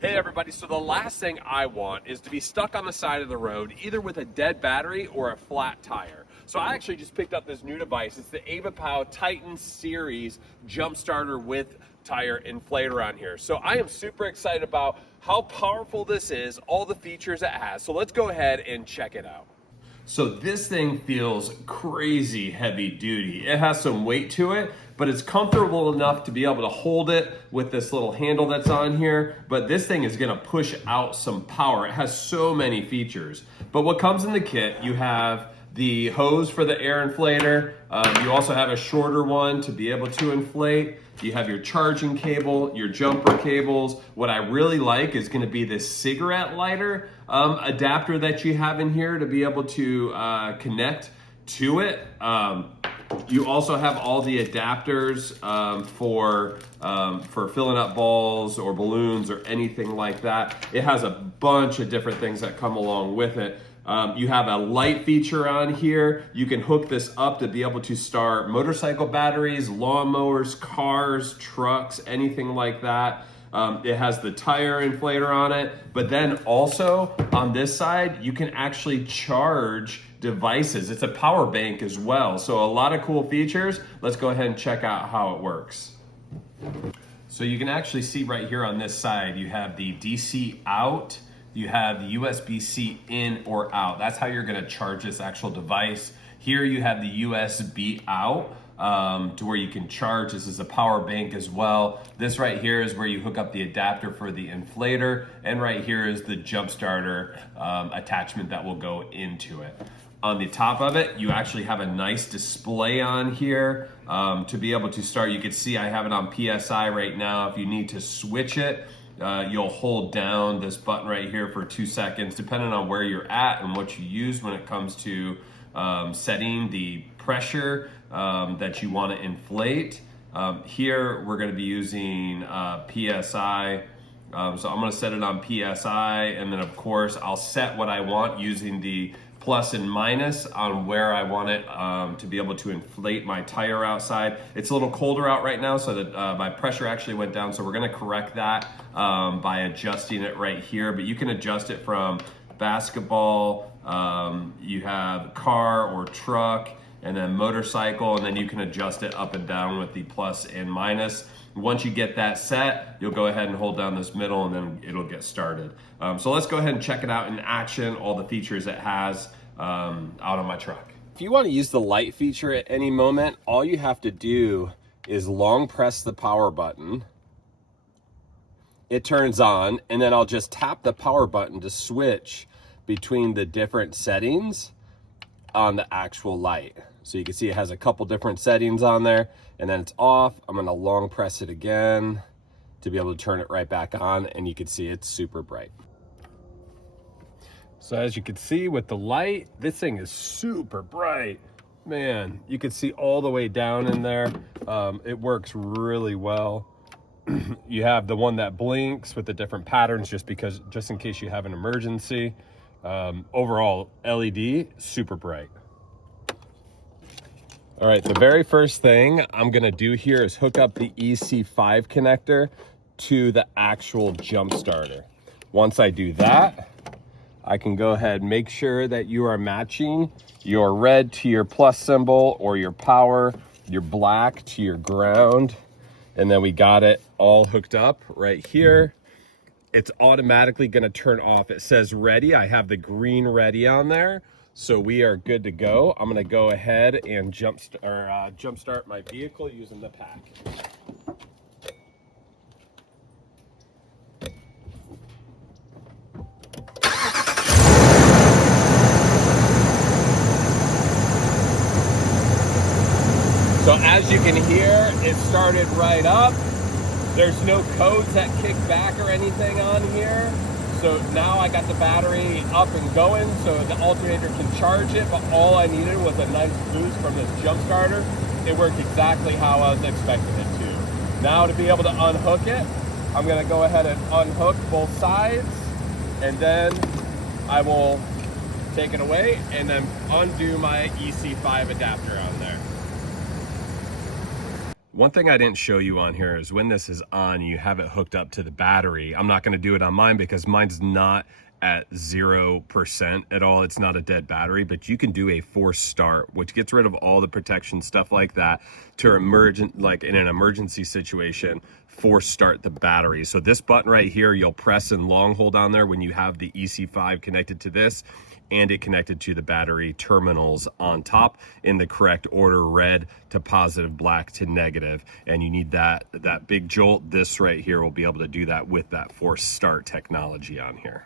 Hey everybody, so the last thing I want is to be stuck on the side of the road either with a dead battery or a flat tire. So I actually just picked up this new device. It's the AVAPOW Titan Series Jump Starter with tire inflator on here. So I am super excited about how powerful this is, all the features it has. So let's go ahead and check it out. So this thing feels crazy heavy duty. It has some weight to it, but it's comfortable enough to be able to hold it with this little handle that's on here. But this thing is gonna push out some power. It has so many features. But what comes in the kit, you have the hose for the air inflator. You also have a shorter one to be able to inflate. You have your charging cable, your jumper cables. What I really like is gonna be this cigarette lighter adapter that you have in here to be able to connect to it. You also have all the adapters for filling up balls or balloons or anything like that. It has a bunch of different things that come along with it. You have a light feature on here. You can hook this up to be able to start motorcycle batteries, lawnmowers, cars, trucks, anything like that. It has the tire inflator on it, but then also on this side, you can actually charge devices. It's a power bank as well. So a lot of cool features. Let's go ahead and check out how it works. So you can actually see right here on this side, you have the DC out, you have the USB-C in or out. That's how you're gonna charge this actual device. Here you have the USB out to where you can charge. This is a power bank as well. This right here is where you hook up the adapter for the inflator, and right here is the jump starter attachment that will go into it. On the top of it, you actually have a nice display on here to be able to start. You can see I have it on PSI right now. If you need to switch it, you'll hold down this button right here for 2 seconds, depending on where you're at and what you use when it comes to setting the pressure that you want to inflate. Here we're going to be using PSI. So I'm going to set it on PSI, and then of course I'll set what I want using the plus and minus on where I want it to be able to inflate my tire outside. It's a little colder out right now, so that my pressure actually went down, so we're gonna correct that by adjusting it right here. But you can adjust it from basketball, you have car or truck, and then motorcycle, and then you can adjust it up and down with the plus and minus. Once you get that set, you'll go ahead and hold down this middle and then it'll get started. So let's go ahead and check it out in action, all the features it has out on my truck. If you want to use the light feature at any moment, all you have to do is long press the power button. It turns on, and then I'll just tap the power button to switch between the different settings on the actual light. So you can see it has a couple different settings on there, and then it's off. I'm gonna long press it again to be able to turn it right back on, and you can see it's super bright. So as you can see with the light, this thing is super bright. Man, you can see all the way down in there. It works really well. You have the one that blinks with the different patterns just in case you have an emergency. Overall, LED, super bright. All right, the very first thing I'm gonna do here is hook up the EC5 connector to the actual jump starter. Once I do that, I can go ahead and make sure that you are matching your red to your plus symbol, or your power, your black to your ground. And then we got it all hooked up right here. It's automatically gonna turn off. It says ready. I have the green ready on there. So we are good to go. I'm gonna go ahead and jump start my vehicle using the pack. So as you can hear, it started right up. There's no codes that kick back or anything on here. So now I got the battery up and going, so the alternator can charge it, but all I needed was a nice boost from this jump starter. It worked exactly how I was expecting it to. Now to be able to unhook it, I'm gonna go ahead and unhook both sides, and then I will take it away and then undo my EC5 adapter on there. One thing I didn't show you on here is when this is on, you have it hooked up to the battery. I'm not going to do it on mine because mine's not at 0% at all. It's not a dead battery, but you can do a forced start, which gets rid of all the protection stuff like that to emergent, like in an emergency situation, force start the battery. So this button right here, you'll press and long hold on there when you have the EC5 connected to this and it connected to the battery terminals on top in the correct order, red to positive, black to negative. And you need that big jolt. This right here will be able to do that with that force start technology on here.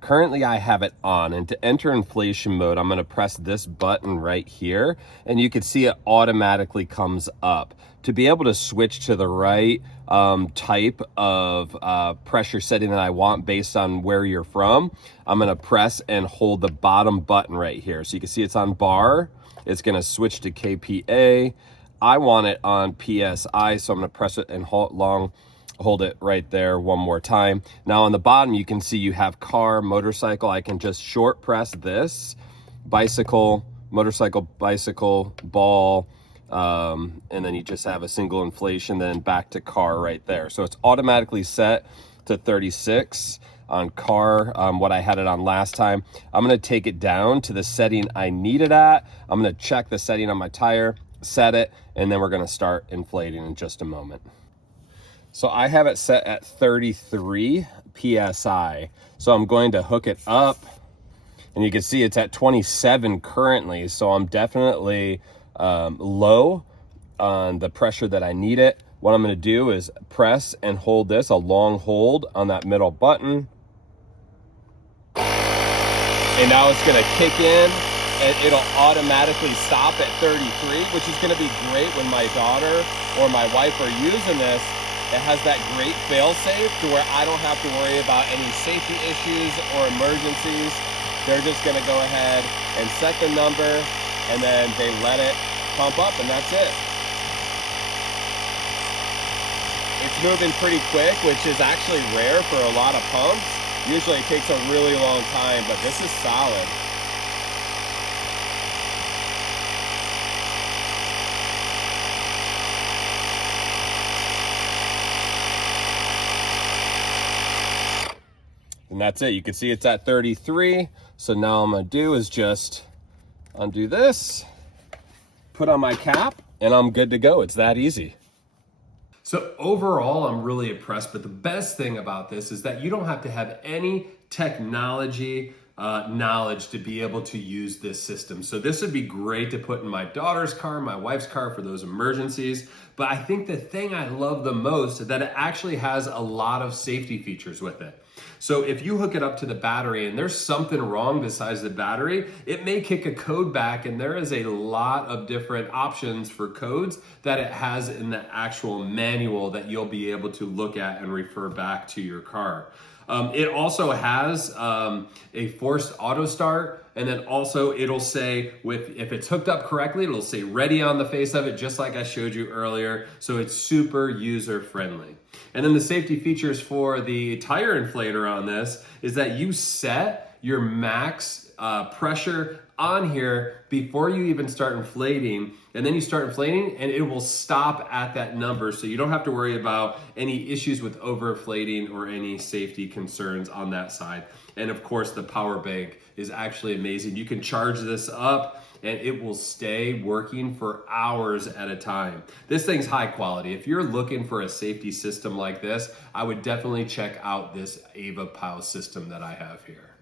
Currently I have it on, and to enter inflation mode, I'm going to press this button right here, and you can see it automatically comes up. To be able to switch to the right type of pressure setting that I want based on where you're from, I'm going to press and hold the bottom button right here. So you can see it's on bar. It's going to switch to KPA. I want it on PSI, so I'm going to press it and hold it right there one more time. Now on the bottom, you can see you have car, motorcycle. I can just short press this, bicycle, motorcycle, bicycle, ball, and then you just have a single inflation, then back to car right there. So it's automatically set to 36 on car, what I had it on last time. I'm gonna take it down to the setting I need it at. I'm gonna check the setting on my tire, set it, and then we're gonna start inflating in just a moment. So I have it set at 33 PSI. So I'm going to hook it up, and you can see it's at 27 currently. So I'm definitely low on the pressure that I need it. What I'm going to do is press and hold this, a long hold on that middle button. And now it's going to kick in, and it'll automatically stop at 33, which is going to be great when my daughter or my wife are using this. It has that great fail-safe to where I don't have to worry about any safety issues or emergencies. They're just gonna go ahead and set the number, and then they let it pump up, and that's it. It's moving pretty quick, which is actually rare for a lot of pumps. Usually it takes a really long time, but this is solid. And that's it. You can see it's at 33. So now I'm going to do is just undo this, put on my cap, and I'm good to go. It's that easy. So overall, I'm really impressed. But the best thing about this is that you don't have to have any technology knowledge to be able to use this system. So this would be great to put in my daughter's car, my wife's car for those emergencies. But I think the thing I love the most is that it actually has a lot of safety features with it. So if you hook it up to the battery and there's something wrong besides the battery, it may kick a code back, and there is a lot of different options for codes that it has in the actual manual that you'll be able to look at and refer back to your car. It also has a forced auto start, and then also it'll say if it's hooked up correctly, it'll say ready on the face of it, just like I showed you earlier. So it's super user friendly. And then the safety features for the tire inflator on this is that you set your max pressure on here before you even start inflating, and then you start inflating and it will stop at that number, so you don't have to worry about any issues with overinflating or any safety concerns on that side. And of course the power bank is actually amazing. You can charge this up and it will stay working for hours at a time. This thing's high quality. If you're looking for a safety system like this, I would definitely check out this AVAPOW system that I have here.